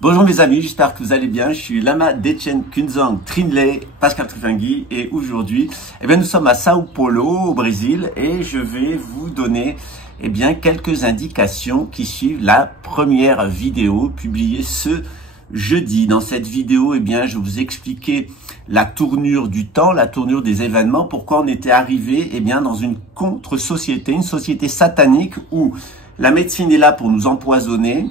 Bonjour mes amis, j'espère que vous allez bien. Je suis Lama Dechen Kunzang Trinley, Pascal Trifangui, et aujourd'hui, nous sommes à Sao Paulo, au Brésil, et je vais vous donner quelques indications qui suivent la première vidéo publiée ce jeudi. Dans cette vidéo, je vais vous expliquer la tournure du temps, la tournure des événements, pourquoi on était arrivé dans une contre-société, une société satanique où la médecine est là pour nous empoisonner,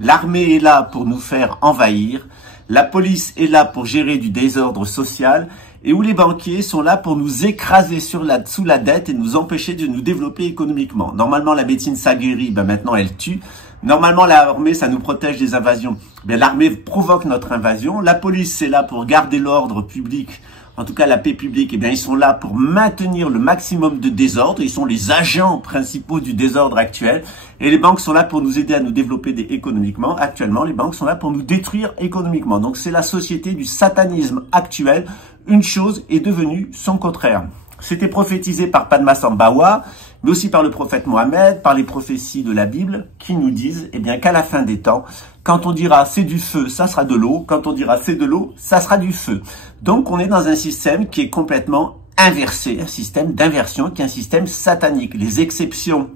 l'armée est là pour nous faire envahir, la police est là pour gérer du désordre social et où les banquiers sont là pour nous écraser sous la dette et nous empêcher de nous développer économiquement. Normalement, la médecine, ça guérit, maintenant elle tue. Normalement, l'armée, ça nous protège des invasions. L'armée provoque notre invasion. La police, c'est là pour garder l'ordre public, en tout cas la paix publique. Ils sont là pour maintenir le maximum de désordre. Ils sont les agents principaux du désordre actuel. Et les banques sont là pour nous aider à nous développer économiquement. Actuellement, les banques sont là pour nous détruire économiquement. Donc, c'est la société du satanisme actuel. Une chose est devenue son contraire. C'était prophétisé par Padmasambhava, mais aussi par le prophète Mohammed, par les prophéties de la Bible, qui nous disent qu'à la fin des temps, quand on dira c'est du feu, ça sera de l'eau. Quand on dira c'est de l'eau, ça sera du feu. Donc on est dans un système qui est complètement inversé, un système d'inversion qui est un système satanique. Les exceptions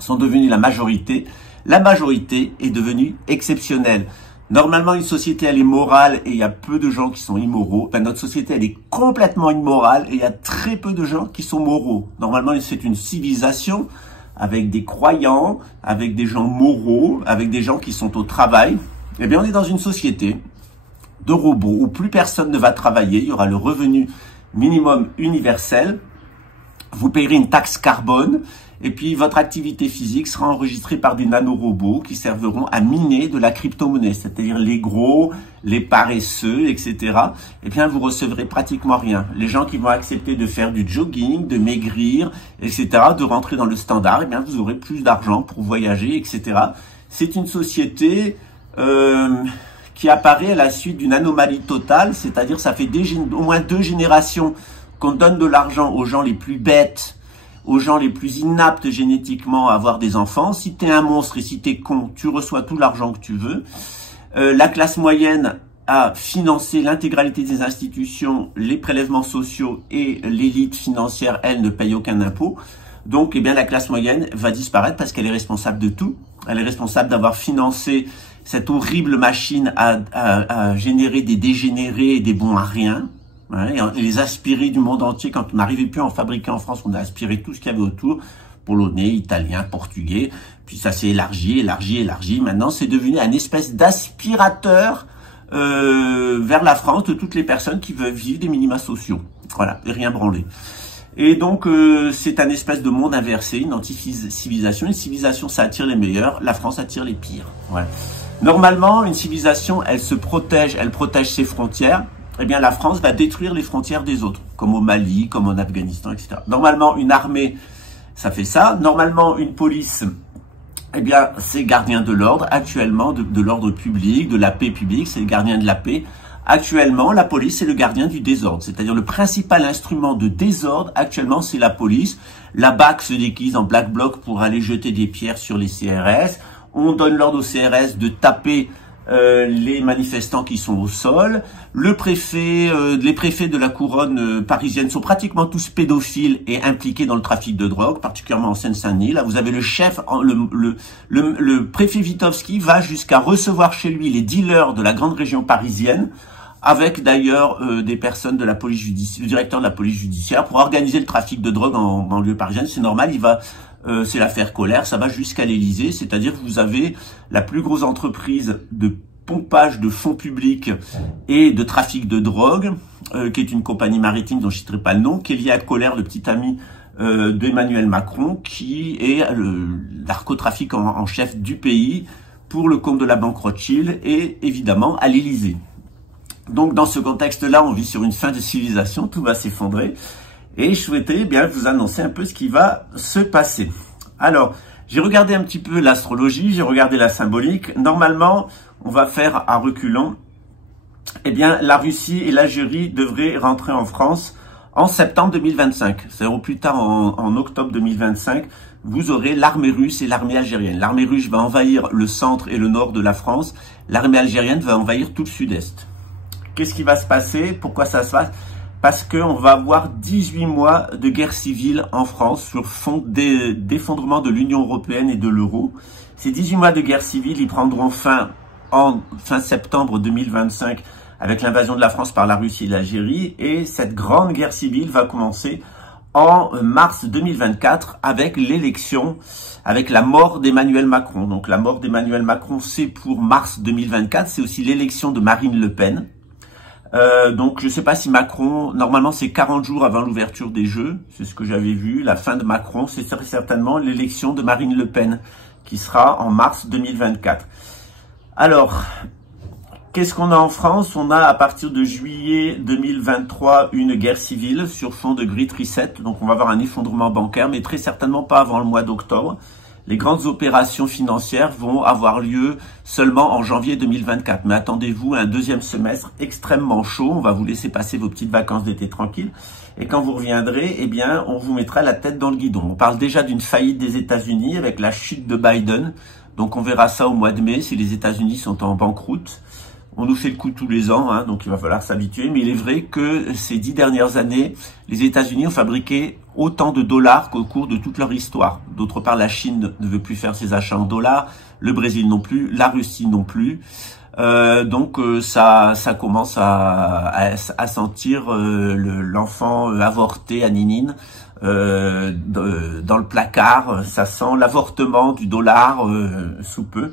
sont devenues la majorité est devenue exceptionnelle. Normalement, une société, elle est morale et il y a peu de gens qui sont immoraux. Notre société, elle est complètement immorale et il y a très peu de gens qui sont moraux. Normalement, c'est une civilisation avec des croyants, avec des gens moraux, avec des gens qui sont au travail. On est dans une société de robots où plus personne ne va travailler. Il y aura le revenu minimum universel. Vous payerez une taxe carbone. Et puis, votre activité physique sera enregistrée par des nanorobots qui serviront à miner de la crypto-monnaie, c'est-à-dire les gros, les paresseux, etc. Vous recevrez pratiquement rien. Les gens qui vont accepter de faire du jogging, de maigrir, etc., de rentrer dans le standard, vous aurez plus d'argent pour voyager, etc. C'est une société qui apparaît à la suite d'une anomalie totale, c'est-à-dire ça fait au moins 2 générations qu'on donne de l'argent aux gens les plus bêtes, aux gens les plus inaptes génétiquement à avoir des enfants. Si t'es un monstre et si t'es con, tu reçois tout l'argent que tu veux. La classe moyenne a financé l'intégralité des institutions, les prélèvements sociaux et l'élite financière, elle, ne paye aucun impôt. Donc, la classe moyenne va disparaître parce qu'elle est responsable de tout. Elle est responsable d'avoir financé cette horrible machine à générer des dégénérés et des bons à rien. Et les aspirer du monde entier. Quand on n'arrivait plus à en fabriquer en France, on a aspiré tout ce qu'il y avait autour, polonais, italien, portugais, puis ça s'est élargi. Maintenant, c'est devenu une espèce d'aspirateur vers la France de toutes les personnes qui veulent vivre des minima sociaux. Voilà, et rien branler. Et donc, c'est un espèce de monde inversé, une anti-civilisation. Une civilisation, ça attire les meilleurs, la France attire les pires. Ouais. Normalement, une civilisation, elle protège ses frontières. La France va détruire les frontières des autres, comme au Mali, comme en Afghanistan, etc. Normalement, une armée, ça fait ça. Normalement, une police, c'est gardien de l'ordre, actuellement, de l'ordre public, de la paix publique, c'est le gardien de la paix. Actuellement, la police, c'est le gardien du désordre. C'est-à-dire le principal instrument de désordre, actuellement, c'est la police. La BAC se déguise en Black Bloc pour aller jeter des pierres sur les CRS. On donne l'ordre aux CRS de taper les manifestants qui sont au sol. Les préfets de la couronne parisienne sont pratiquement tous pédophiles et impliqués dans le trafic de drogue, particulièrement en Seine-Saint-Denis. Là, vous avez le chef, le préfet Witowski va jusqu'à recevoir chez lui les dealers de la grande région parisienne, avec d'ailleurs des personnes de la police judiciaire, le directeur de la police judiciaire, pour organiser le trafic de drogue en banlieue parisienne. C'est normal, c'est l'affaire Colère, ça va jusqu'à l'Élysée, c'est-à-dire que vous avez la plus grosse entreprise de pompage de fonds publics et de trafic de drogue, qui est une compagnie maritime dont je ne citerai pas le nom, qui est liée à Colère, le petit ami d'Emmanuel Macron, qui est le narcotrafiquant en chef du pays pour le compte de la banque Rothschild et évidemment à l'Élysée. Donc dans ce contexte-là, on vit sur une fin de civilisation, tout va s'effondrer. Et je souhaitais vous annoncer un peu ce qui va se passer. Alors, j'ai regardé un petit peu l'astrologie, j'ai regardé la symbolique. Normalement, on va faire à reculons. La Russie et l'Algérie devraient rentrer en France en septembre 2025. C'est-à-dire au plus tard en octobre 2025. vous aurez l'armée russe et l'armée algérienne. L'armée russe va envahir le centre et le nord de la France. L'armée algérienne va envahir tout le sud-est. Qu'est-ce qui va se passer? Pourquoi ça se passe? Parce qu'on va avoir 18 mois de guerre civile en France sur fond d'effondrement de l'Union européenne et de l'euro. Ces 18 mois de guerre civile, ils prendront fin en fin septembre 2025 avec l'invasion de la France par la Russie et l'Algérie. Et cette grande guerre civile va commencer en mars 2024 avec l'élection, avec la mort d'Emmanuel Macron. Donc la mort d'Emmanuel Macron, c'est pour mars 2024. C'est aussi l'élection de Marine Le Pen. Donc je ne sais pas si Macron, normalement c'est 40 jours avant l'ouverture des Jeux, c'est ce que j'avais vu, la fin de Macron, c'est très certainement l'élection de Marine Le Pen qui sera en mars 2024. Alors, qu'est-ce qu'on a en France? On a à partir de juillet 2023 une guerre civile sur fond de Great Reset, donc on va avoir un effondrement bancaire, mais très certainement pas avant le mois d'octobre. Les grandes opérations financières vont avoir lieu seulement en janvier 2024. Mais attendez-vous à un deuxième semestre extrêmement chaud. On va vous laisser passer vos petites vacances d'été tranquilles. Et quand vous reviendrez, eh bien, on vous mettra la tête dans le guidon. On parle déjà d'une faillite des États-Unis avec la chute de Biden. Donc on verra ça au mois de mai si les États-Unis sont en banqueroute. On nous fait le coup tous les ans, hein, donc il va falloir s'habituer. Mais il est vrai que ces 10 dernières années, les États-Unis ont fabriqué autant de dollars qu'au cours de toute leur histoire. D'autre part, la Chine ne veut plus faire ses achats en dollars, le Brésil non plus, la Russie non plus. Donc ça commence à sentir l'enfant avorté à Ninine dans le placard. Ça sent l'avortement du dollar sous peu.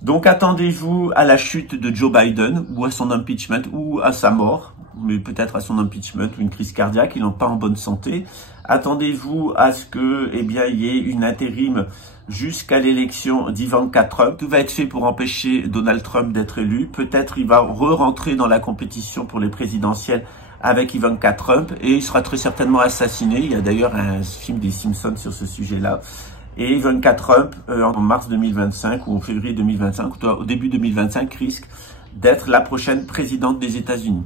Donc attendez-vous à la chute de Joe Biden ou à son impeachment ou à sa mort, mais peut-être à son impeachment ou une crise cardiaque, ils n'ont pas en bonne santé. Attendez-vous à ce que, eh bien, il y ait une intérim jusqu'à l'élection d'Ivanka Trump. Tout va être fait pour empêcher Donald Trump d'être élu. Peut-être il va re-rentrer dans la compétition pour les présidentielles avec Ivanka Trump et il sera très certainement assassiné. Il y a d'ailleurs un film des Simpsons sur ce sujet-là. Et Ivanka Trump, en mars 2025 ou en février 2025, ou au début 2025, risque d'être la prochaine présidente des États-Unis.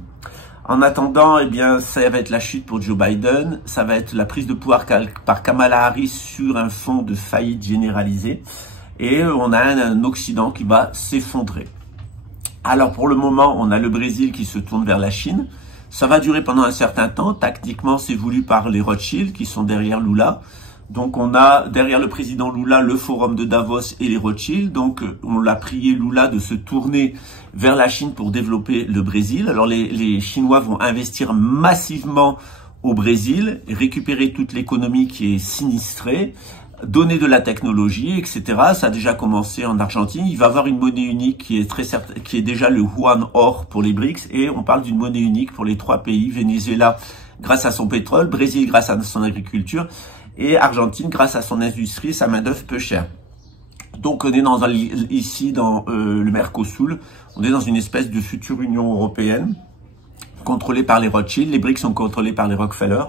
En attendant, eh bien, ça va être la chute pour Joe Biden, ça va être la prise de pouvoir par Kamala Harris sur un fond de faillite généralisée, et on a un Occident qui va s'effondrer. Alors pour le moment, on a le Brésil qui se tourne vers la Chine. Ça va durer pendant un certain temps. Tactiquement, c'est voulu par les Rothschild qui sont derrière Lula. Donc on a derrière le président Lula le forum de Davos et les Rothschild. Donc on l'a prié Lula de se tourner vers la Chine pour développer le Brésil. Alors les Chinois vont investir massivement au Brésil, récupérer toute l'économie qui est sinistrée, donner de la technologie, etc. Ça a déjà commencé en Argentine. Il va y avoir une monnaie unique qui est déjà le Yuan Or pour les BRICS, et on parle d'une monnaie unique pour les trois pays: Venezuela grâce à son pétrole, Brésil grâce à son agriculture, et Argentine grâce à son industrie et sa main-d'œuvre peu chère. Donc on est ici dans le Mercosur, on est dans une espèce de future Union européenne contrôlée par les Rothschild. Les BRICS sont contrôlés par les Rockefeller.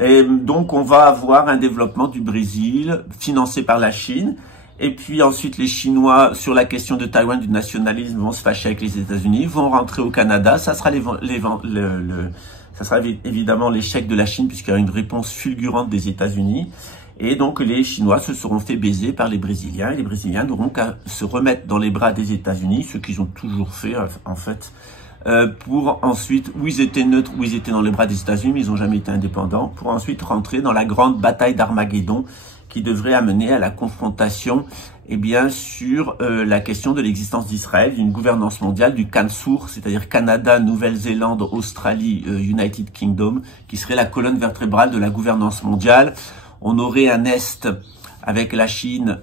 Et donc on va avoir un développement du Brésil financé par la Chine. Et puis ensuite les Chinois, sur la question de Taïwan, du nationalisme, vont se fâcher avec les États-Unis, vont rentrer au Canada. Ça sera ça sera évidemment l'échec de la Chine, puisqu'il y a une réponse fulgurante des États-Unis. Et donc les Chinois se seront fait baiser par les Brésiliens. Et les Brésiliens n'auront qu'à se remettre dans les bras des États-Unis, ce qu'ils ont toujours fait en fait, pour ensuite, où ils étaient neutres, où ils étaient dans les bras des États-Unis, mais ils n'ont jamais été indépendants, pour ensuite rentrer dans la grande bataille d'Armageddon qui devrait amener à la confrontation, eh bien, sur la question de l'existence d'Israël, d'une gouvernance mondiale, du CANSUR, c'est-à-dire Canada, Nouvelle-Zélande, Australie, United Kingdom, qui serait la colonne vertébrale de la gouvernance mondiale. On aurait un Est avec la Chine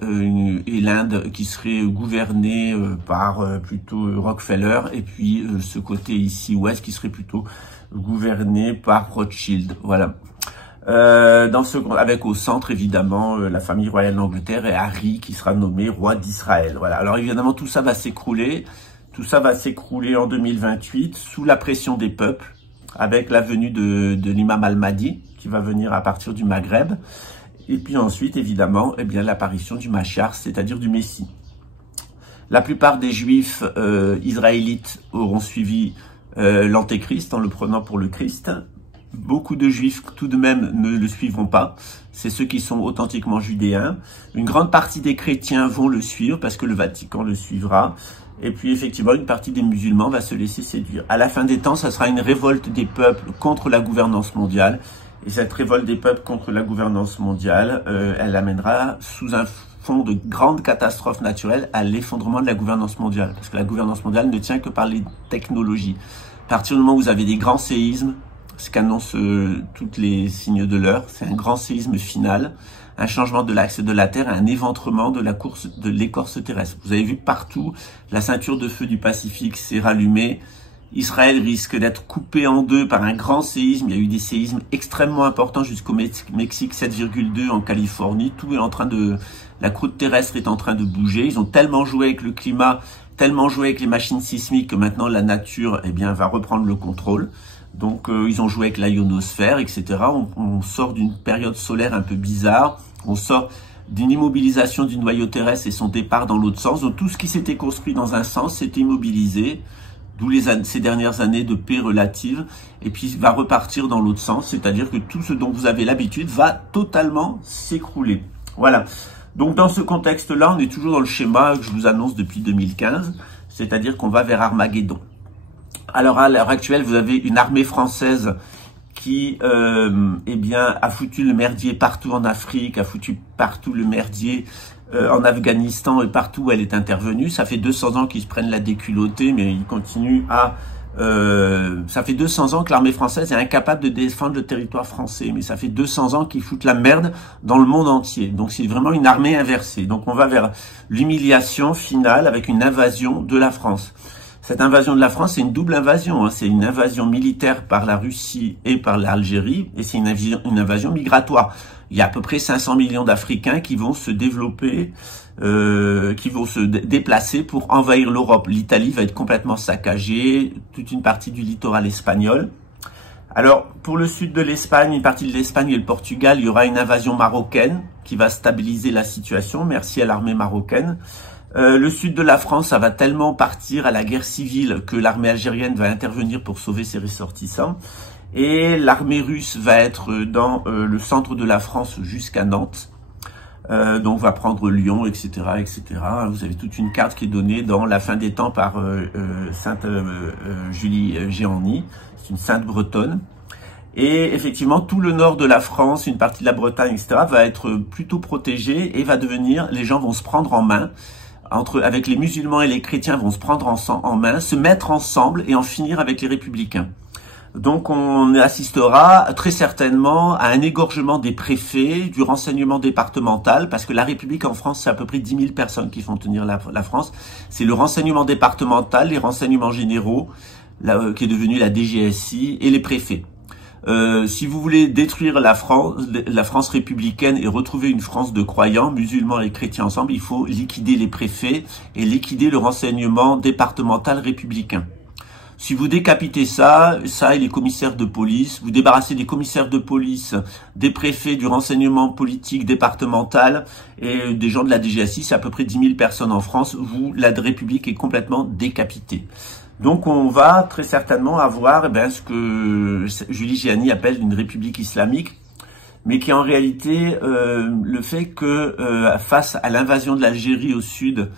et l'Inde qui serait gouverné par plutôt Rockefeller, et puis ce côté ici ouest qui serait plutôt gouverné par Rothschild. Voilà. Avec au centre évidemment la famille royale d'Angleterre et Harry qui sera nommé roi d'Israël. Voilà. Alors évidemment tout ça va s'écrouler. Tout ça va s'écrouler en 2028 sous la pression des peuples, avec la venue de l'imam al-Mahdi qui va venir à partir du Maghreb. Et puis ensuite, évidemment, eh bien, l'apparition du Mashiach, c'est-à-dire du Messie. La plupart des Juifs israélites auront suivi l'Antéchrist en le prenant pour le Christ. beaucoup de juifs tout de même ne le suivront pas. C'est ceux qui sont authentiquement judéens. Une grande partie des chrétiens vont le suivre parce que le Vatican le suivra. Et puis effectivement, une partie des musulmans va se laisser séduire. À la fin des temps, ça sera une révolte des peuples contre la gouvernance mondiale. Et cette révolte des peuples contre la gouvernance mondiale, elle amènera sous un fond de grandes catastrophes naturelles à l'effondrement de la gouvernance mondiale. Parce que la gouvernance mondiale ne tient que par les technologies. À partir du moment où vous avez des grands séismes, ce qu'annoncent tous les signes de l'heure, c'est un grand séisme final, un changement de l'axe de la Terre, un éventrement de l'écorce terrestre. Vous avez vu partout, la ceinture de feu du Pacifique s'est rallumée. Israël risque d'être coupé en deux par un grand séisme. Il y a eu des séismes extrêmement importants jusqu'au Mexique, 7,2 en Californie. Tout est en train de, la croûte terrestre est en train de bouger. Ils ont tellement joué avec le climat, tellement joué avec les machines sismiques que maintenant la nature, eh bien, va reprendre le contrôle. Donc, ils ont joué avec la ionosphère, etc. On sort d'une période solaire un peu bizarre. On sort d'une immobilisation du noyau terrestre et son départ dans l'autre sens. Donc, tout ce qui s'était construit dans un sens s'est immobilisé. D'où ces dernières années de paix relative, et puis va repartir dans l'autre sens, c'est-à-dire que tout ce dont vous avez l'habitude va totalement s'écrouler. Voilà. Donc dans ce contexte-là, on est toujours dans le schéma que je vous annonce depuis 2015, c'est-à-dire qu'on va vers Armageddon. Alors à l'heure actuelle, vous avez une armée française qui eh bien, a foutu le merdier partout en Afrique, a foutu partout le merdier en Afghanistan et partout où elle est intervenue. Ça fait 200 ans qu'ils se prennent la déculottée, mais ils continuent à... ça fait 200 ans que l'armée française est incapable de défendre le territoire français, mais ça fait 200 ans qu'ils foutent la merde dans le monde entier. Donc c'est vraiment une armée inversée. Donc on va vers l'humiliation finale avec une invasion de la France. Cette invasion de la France, c'est une double invasion. Hein. C'est une invasion militaire par la Russie et par l'Algérie, et c'est une invasion migratoire. Il y a à peu près 500 millions d'Africains qui vont se développer, qui vont se déplacer pour envahir l'Europe. L'Italie va être complètement saccagée, toute une partie du littoral espagnol. Alors, pour le sud de l'Espagne, une partie de l'Espagne et le Portugal, il y aura une invasion marocaine qui va stabiliser la situation. Merci à l'armée marocaine. Le sud de la France, ça va tellement partir à la guerre civile que l'armée algérienne va intervenir pour sauver ses ressortissants. Et l'armée russe va être dans le centre de la France jusqu'à Nantes. Donc va prendre Lyon, etc., etc. Vous avez toute une carte qui est donnée dans La fin des temps par Sainte Julie Géanny. C'est une sainte bretonne. Et effectivement, tout le nord de la France, une partie de la Bretagne, etc., va être plutôt protégé et va devenir, les gens vont se prendre en main. Avec les musulmans et les chrétiens vont se prendre en main, se mettre ensemble et en finir avec les républicains. Donc on assistera très certainement à un égorgement des préfets, du renseignement départemental, parce que la République en France, c'est à peu près 10 000 personnes qui font tenir la France. C'est le renseignement départemental, les renseignements généraux, qui est devenu la DGSI, et les préfets. Si vous voulez détruire la France républicaine et retrouver une France de croyants, musulmans et chrétiens ensemble, il faut liquider les préfets et liquider le renseignement départemental républicain. Si vous décapitez ça et les commissaires de police, vous débarrassez des commissaires de police, des préfets, du renseignement politique départemental et des gens de la DGSI, c'est à peu près 10 000 personnes en France, la République est complètement décapitée. Donc on va très certainement avoir ce que Julie Géanny appelle une république islamique, mais qui est en réalité le fait que face à l'invasion de l'Algérie au sud,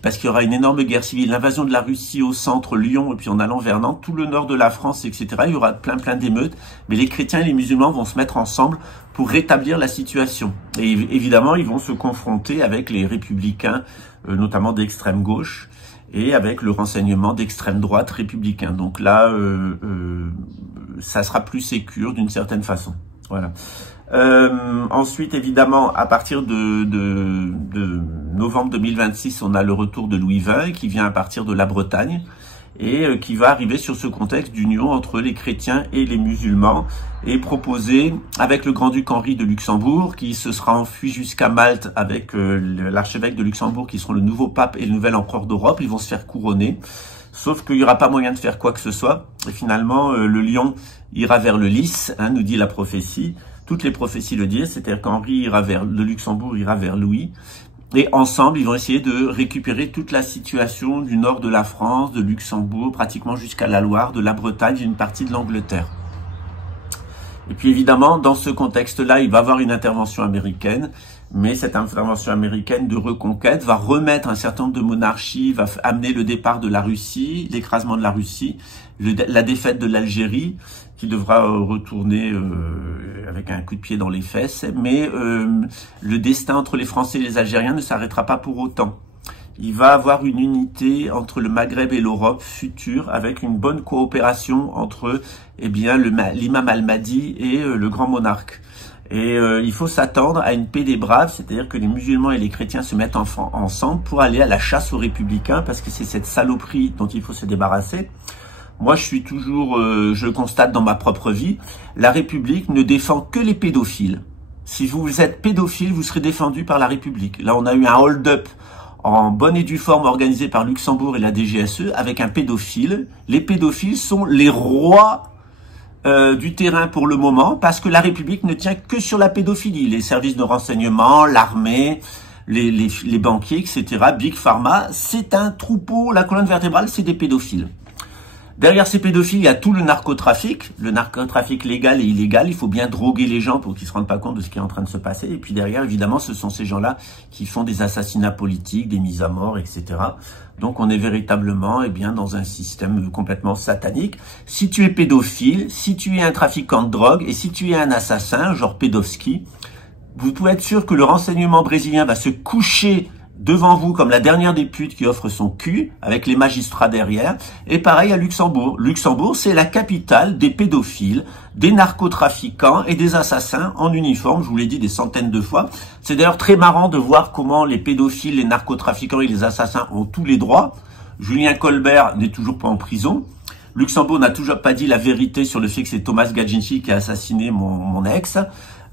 parce qu'il y aura une énorme guerre civile, l'invasion de la Russie au centre, Lyon, et puis en allant vers Nantes, tout le nord de la France, etc., il y aura plein d'émeutes, mais les chrétiens et les musulmans vont se mettre ensemble pour rétablir la situation. Et évidemment, ils vont se confronter avec les républicains, notamment d'extrême gauche, et avec le renseignement d'extrême droite républicain. Donc là, ça sera plus sécure d'une certaine façon. Voilà. Ensuite, évidemment, à partir de novembre 2026, on a le retour de Louis XX qui vient à partir de la Bretagne et qui va arriver sur ce contexte d'union entre les chrétiens et les musulmans et proposer avec le grand-duc Henri de Luxembourg qui se sera enfui jusqu'à Malte avec l'archevêque de Luxembourg qui seront le nouveau pape et le nouvel empereur d'Europe. Ils vont se faire couronner. Sauf qu'il n'y aura pas moyen de faire quoi que ce soit. Et finalement, le lion ira vers le lys, nous dit la prophétie. Toutes les prophéties le disent, c'est-à-dire qu'Henri ira vers le Luxembourg, ira vers Louis. Et ensemble, ils vont essayer de récupérer toute la situation du nord de la France, de Luxembourg, pratiquement jusqu'à la Loire, de la Bretagne et une partie de l'Angleterre. Et puis évidemment, dans ce contexte-là, il va y avoir une intervention américaine, mais cette intervention américaine de reconquête va remettre un certain nombre de monarchies, va amener le départ de la Russie, l'écrasement de la Russie, la défaite de l'Algérie, qui devra retourner avec un coup de pied dans les fesses, mais le destin entre les Français et les Algériens ne s'arrêtera pas pour autant. Il va avoir une unité entre le Maghreb et l'Europe future, avec une bonne coopération entre l'imam al-Mahdi et le grand monarque. Et il faut s'attendre à une paix des braves, c'est-à-dire que les musulmans et les chrétiens se mettent ensemble pour aller à la chasse aux républicains, parce que c'est cette saloperie dont il faut se débarrasser. Moi, je suis toujours, je le constate dans ma propre vie, la République ne défend que les pédophiles. Si vous êtes pédophile, vous serez défendu par la République. Là, on a eu un hold-up en bonne et due forme organisé par Luxembourg et la DGSE avec un pédophile. Les pédophiles sont les rois du terrain pour le moment, parce que la République ne tient que sur la pédophilie. Les services de renseignement, l'armée, les banquiers, etc., Big Pharma, c'est un troupeau, la colonne vertébrale, c'est des pédophiles. Derrière ces pédophiles, il y a tout le narcotrafic légal et illégal. Il faut bien droguer les gens pour qu'ils se rendent pas compte de ce qui est en train de se passer. Et puis derrière, évidemment, ce sont ces gens-là qui font des assassinats politiques, des mises à mort, etc. Donc on est véritablement dans un système complètement satanique. Si tu es pédophile, si tu es un trafiquant de drogue et si tu es un assassin, genre Pedowski, vous pouvez être sûr que le renseignement brésilien va se coucher devant vous comme la dernière des putes qui offre son cul, avec les magistrats derrière. Et pareil à Luxembourg. Luxembourg, c'est la capitale des pédophiles, des narcotrafiquants et des assassins en uniforme. Je vous l'ai dit des centaines de fois. C'est d'ailleurs très marrant de voir comment les pédophiles, les narcotrafiquants et les assassins ont tous les droits. Julien Colbert n'est toujours pas en prison. Luxembourg n'a toujours pas dit la vérité sur le fait que c'est Thomas Gadzinski qui a assassiné mon ex.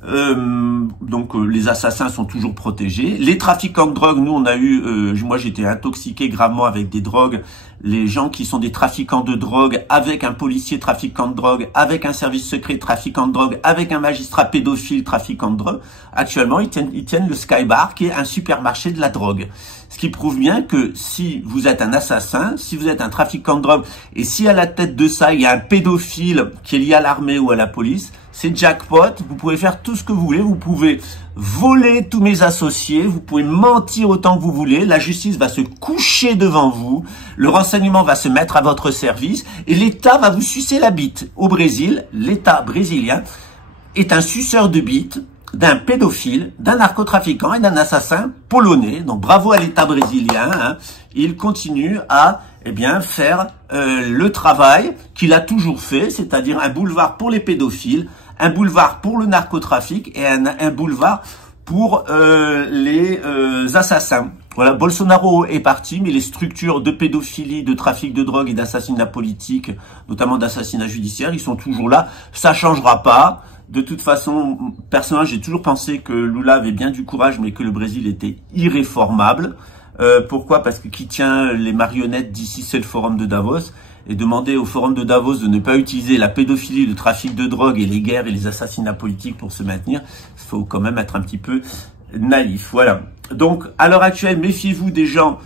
Donc les assassins sont toujours protégés. Les trafiquants de drogue, nous on a eu, moi j'étais intoxiqué gravement avec des drogues. Les gens qui sont des trafiquants de drogue, avec un policier trafiquant de drogue, avec un service secret trafiquant de drogue, avec un magistrat pédophile trafiquant de drogue, actuellement ils tiennent le Sky Bar, qui est un supermarché de la drogue. Ce qui prouve bien que si vous êtes un assassin, si vous êtes un trafiquant de drogue, et si à la tête de ça il y a un pédophile qui est lié à l'armée ou à la police, c'est jackpot. Vous pouvez faire tout ce que vous voulez, vous pouvez voler tous mes associés, vous pouvez mentir autant que vous voulez, la justice va se coucher devant vous, le renseignement va se mettre à votre service et l'État va vous sucer la bite. Au Brésil, l'État brésilien est un suceur de bite d'un pédophile, d'un narcotrafiquant et d'un assassin polonais. Donc bravo à l'État brésilien, hein. Il continue à faire le travail qu'il a toujours fait, c'est-à-dire un boulevard pour les pédophiles, un boulevard pour le narcotrafic et un boulevard pour les assassins. Voilà, Bolsonaro est parti, mais les structures de pédophilie, de trafic de drogue et d'assassinat politique, notamment d'assassinat judiciaire, ils sont toujours là. Ça changera pas. De toute façon, personnellement, j'ai toujours pensé que Lula avait bien du courage, mais que le Brésil était irréformable. Pourquoi? Parce que qui tient les marionnettes d'ici, c'est le forum de Davos. Et demander au forum de Davos de ne pas utiliser la pédophilie, le trafic de drogue et les guerres et les assassinats politiques pour se maintenir, il faut quand même être un petit peu naïf. Voilà. Donc, à l'heure actuelle, méfiez-vous des gens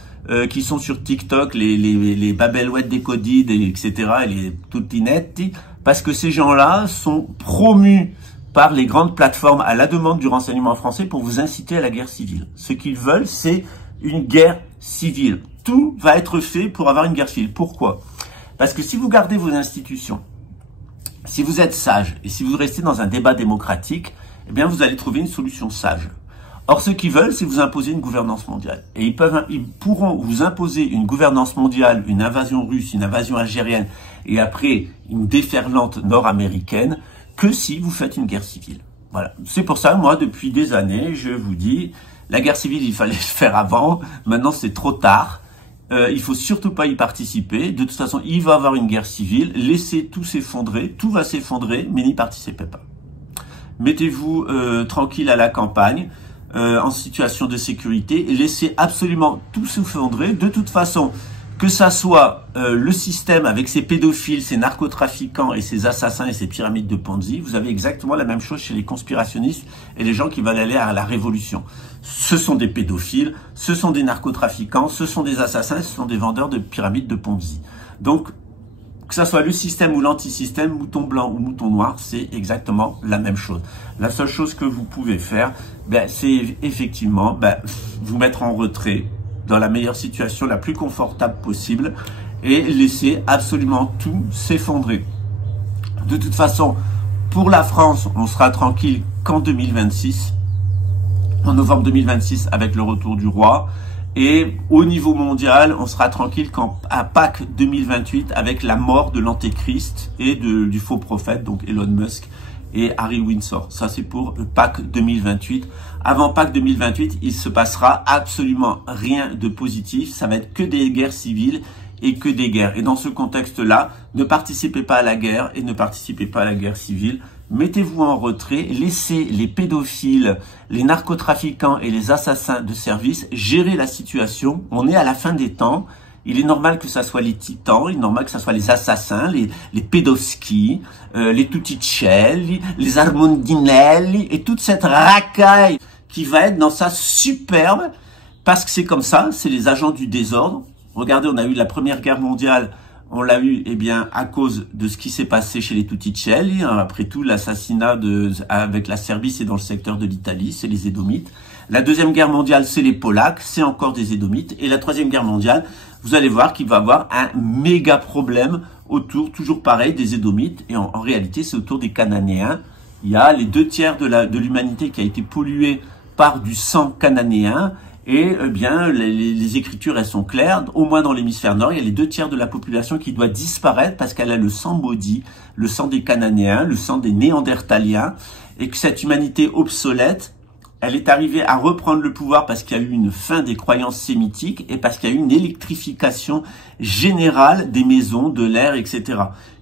qui sont sur TikTok, les babelouettes décodides, etc., et les tuttinetti, parce que ces gens-là sont promus par les grandes plateformes à la demande du renseignement français pour vous inciter à la guerre civile. Ce qu'ils veulent, c'est une guerre civile. Tout va être fait pour avoir une guerre civile. Pourquoi? Parce que si vous gardez vos institutions, si vous êtes sage et si vous restez dans un débat démocratique, eh bien vous allez trouver une solution sage. Or, ce qu'ils veulent, c'est vous imposer une gouvernance mondiale. Et ils pourront vous imposer une gouvernance mondiale, une invasion russe, une invasion algérienne, et après une déferlante nord-américaine, que si vous faites une guerre civile. Voilà. C'est pour ça, moi, depuis des années, je vous dis, la guerre civile, il fallait le faire avant. Maintenant, c'est trop tard. Il faut surtout pas y participer. De toute façon, il va y avoir une guerre civile. Laissez tout s'effondrer. Tout va s'effondrer, mais n'y participez pas. Mettez-vous tranquille à la campagne, en situation de sécurité, et laissez absolument tout s'effondrer. De toute façon, que ça soit le système avec ses pédophiles, ses narcotrafiquants et ses assassins et ses pyramides de Ponzi, vous avez exactement la même chose chez les conspirationnistes et les gens qui veulent aller à la révolution. Ce sont des pédophiles, ce sont des narcotrafiquants, ce sont des assassins, ce sont des vendeurs de pyramides de Ponzi. Donc, Que ça soit le système ou l'anti-système, mouton blanc ou mouton noir, c'est exactement la même chose. La seule chose que vous pouvez faire, c'est effectivement vous mettre en retrait dans la meilleure situation, la plus confortable possible et laisser absolument tout s'effondrer. De toute façon, pour la France, on sera tranquille qu'en 2026, en novembre 2026 avec le retour du roi. Et au niveau mondial, on sera tranquille qu'à Pâques 2028 avec la mort de l'antéchrist et du faux prophète, donc Elon Musk et Harry Windsor. Ça, c'est pour Pâques 2028. Avant Pâques 2028, il se passera absolument rien de positif. Ça va être que des guerres civiles et que des guerres. Et dans ce contexte-là, ne participez pas à la guerre et ne participez pas à la guerre civile. Mettez-vous en retrait, laissez les pédophiles, les narcotrafiquants et les assassins de service gérer la situation. On est à la fin des temps. Il est normal que ça soit les titans, il est normal que ça soit les assassins, les pédosquis, les Tuticelli, les Armondinelli et toute cette racaille qui va être dans sa superbe, parce que c'est comme ça, c'est les agents du désordre. Regardez, on a eu la Première Guerre mondiale. On l'a eu, à cause de ce qui s'est passé chez les Tuticelli. Après tout, l'assassinat avec la Serbie, c'est dans le secteur de l'Italie, c'est les Édomites. La Deuxième Guerre mondiale, c'est les Polacs, c'est encore des Édomites. Et la Troisième Guerre mondiale, vous allez voir qu'il va y avoir un méga problème autour, toujours pareil, des Édomites. Et en réalité, c'est autour des Cananéens. Il y a les 2/3 de l'humanité qui a été polluée par du sang cananéen. Et les écritures, elles sont claires. Au moins dans l'hémisphère nord, il y a les 2/3 de la population qui doit disparaître parce qu'elle a le sang maudit, le sang des Cananéens, le sang des Néandertaliens, et que cette humanité obsolète, elle est arrivée à reprendre le pouvoir parce qu'il y a eu une fin des croyances sémitiques et parce qu'il y a eu une électrification générale des maisons, de l'air, etc.,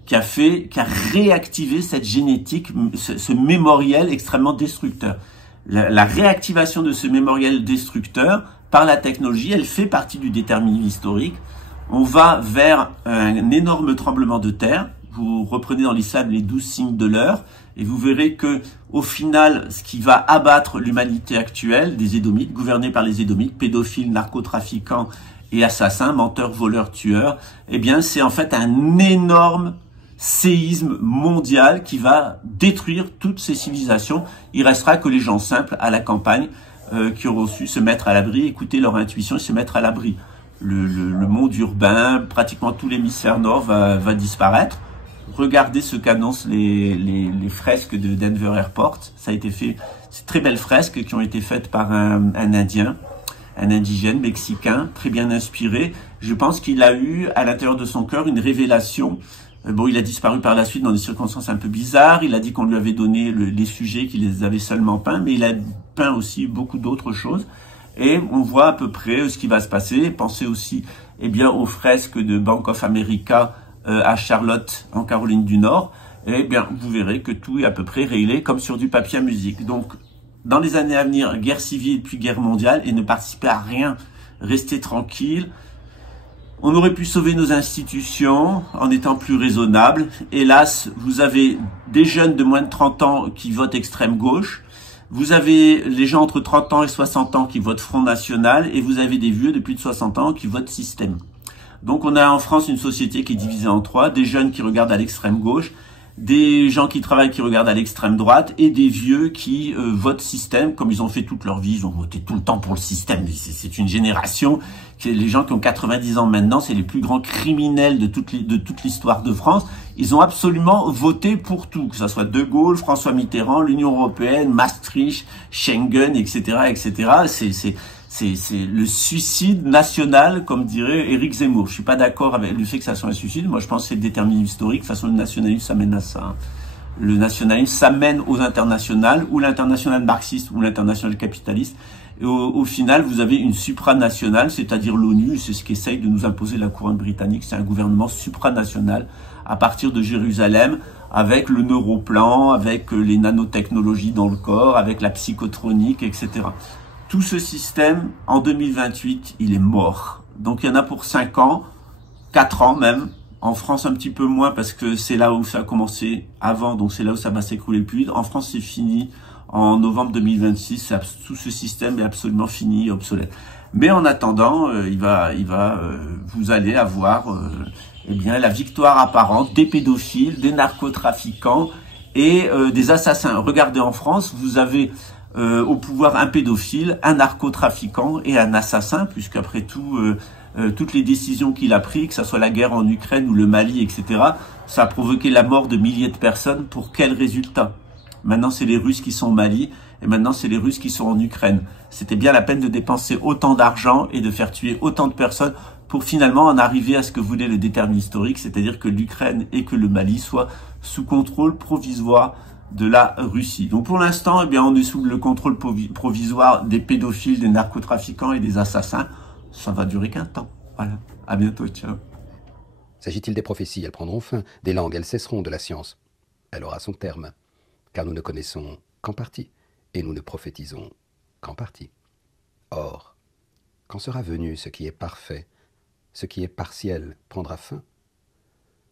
qui a réactivé cette génétique, ce mémoriel extrêmement destructeur. La réactivation de ce mémoriel destructeur par la technologie, elle fait partie du déterminisme historique. On va vers un énorme tremblement de terre. Vous reprenez dans l'islam les 12 signes de l'heure et vous verrez que au final, ce qui va abattre l'humanité actuelle, des Édomites, gouvernés par les Édomites, pédophiles, narcotrafiquants et assassins, menteurs, voleurs, tueurs, c'est en fait un énorme séisme mondial qui va détruire toutes ces civilisations. Il restera que les gens simples à la campagne qui auront su se mettre à l'abri, écouter leur intuition et se mettre à l'abri. Le monde urbain, pratiquement tout l'hémisphère nord va disparaître. Regardez ce qu'annoncent les fresques de Denver Airport. Ça a été fait, c'est très belles fresques qui ont été faites par un Indien, un indigène mexicain, très bien inspiré. Je pense qu'il a eu à l'intérieur de son cœur une révélation. Bon, il a disparu par la suite dans des circonstances un peu bizarres. Il a dit qu'on lui avait donné les sujets qu'il les avait seulement peints, mais il a peint aussi beaucoup d'autres choses. Et on voit à peu près ce qui va se passer. Pensez aussi, aux fresques de Bank of America à Charlotte, en Caroline du Nord. Vous verrez que tout est à peu près réglé comme sur du papier à musique. Donc, dans les années à venir, guerre civile puis guerre mondiale, et ne participez à rien. Restez tranquille. On aurait pu sauver nos institutions en étant plus raisonnables. Hélas, vous avez des jeunes de moins de 30 ans qui votent extrême gauche. Vous avez les gens entre 30 ans et 60 ans qui votent Front National. Et vous avez des vieux de plus de 60 ans qui votent Système. Donc on a en France une société qui est divisée en trois. Des jeunes qui regardent à l'extrême gauche, des gens qui travaillent qui regardent à l'extrême droite et des vieux qui votent Système comme ils ont fait toute leur vie. Ils ont voté tout le temps pour le système. C'est une génération, les gens qui ont 90 ans maintenant, c'est les plus grands criminels de toute l'histoire de France. Ils ont absolument voté pour tout, que ce soit De Gaulle, François Mitterrand, l'Union européenne, Maastricht, Schengen, etc., etc. C'est le suicide national, comme dirait Éric Zemmour. Je suis pas d'accord avec le fait que ça soit un suicide. Moi, je pense que c'est le déterminisme historique. De toute façon, le nationalisme, ça mène à ça. Le nationalisme, ça mène aux internationales, ou l'international marxiste, ou l'international capitaliste. Et au final, vous avez une supranationale, c'est-à-dire l'ONU. C'est ce qu'essaye de nous imposer la couronne britannique. C'est un gouvernement supranational à partir de Jérusalem, avec le neuroplan, avec les nanotechnologies dans le corps, avec la psychotronique, etc. Tout ce système, en 2028, il est mort. Donc, il y en a pour 5 ans, 4 ans même. En France, un petit peu moins parce que c'est là où ça a commencé avant. Donc, c'est là où ça va s'écrouler le plus vite. En France, c'est fini en novembre 2026. Tout ce système est absolument fini et obsolète. Mais en attendant, vous allez avoir eh bien, la victoire apparente des pédophiles, des narcotrafiquants et des assassins. Regardez, en France, vous avez au pouvoir un pédophile, un narcotrafiquant et un assassin, puisqu'après tout, toutes les décisions qu'il a prises, que ce soit la guerre en Ukraine ou le Mali, etc., ça a provoqué la mort de milliers de personnes. Pour quel résultat? Maintenant, c'est les Russes qui sont au Mali, et maintenant, c'est les Russes qui sont en Ukraine. C'était bien la peine de dépenser autant d'argent et de faire tuer autant de personnes pour finalement en arriver à ce que voulait le déterminisme historique, c'est-à-dire que l'Ukraine et que le Mali soient sous contrôle provisoire de la Russie. Donc pour l'instant, eh bien, on est sous le contrôle provisoire des pédophiles, des narcotrafiquants et des assassins. Ça va durer qu'un temps. Voilà. À bientôt. Ciao. S'agit-il des prophéties? Elles prendront fin. Des langues, elles cesseront. De la science, elle aura son terme. Car nous ne connaissons qu'en partie, et nous ne prophétisons qu'en partie. Or, quand sera venu ce qui est parfait, ce qui est partiel prendra fin.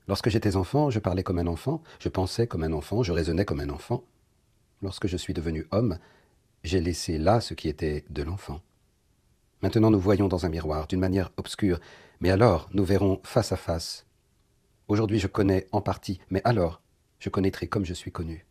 Lorsque j'étais enfant, je parlais comme un enfant, je pensais comme un enfant, je raisonnais comme un enfant. Lorsque je suis devenu homme, j'ai laissé là ce qui était de l'enfant. Maintenant nous voyons dans un miroir, d'une manière obscure, mais alors nous verrons face à face. Aujourd'hui je connais en partie, mais alors je connaîtrai comme je suis connu.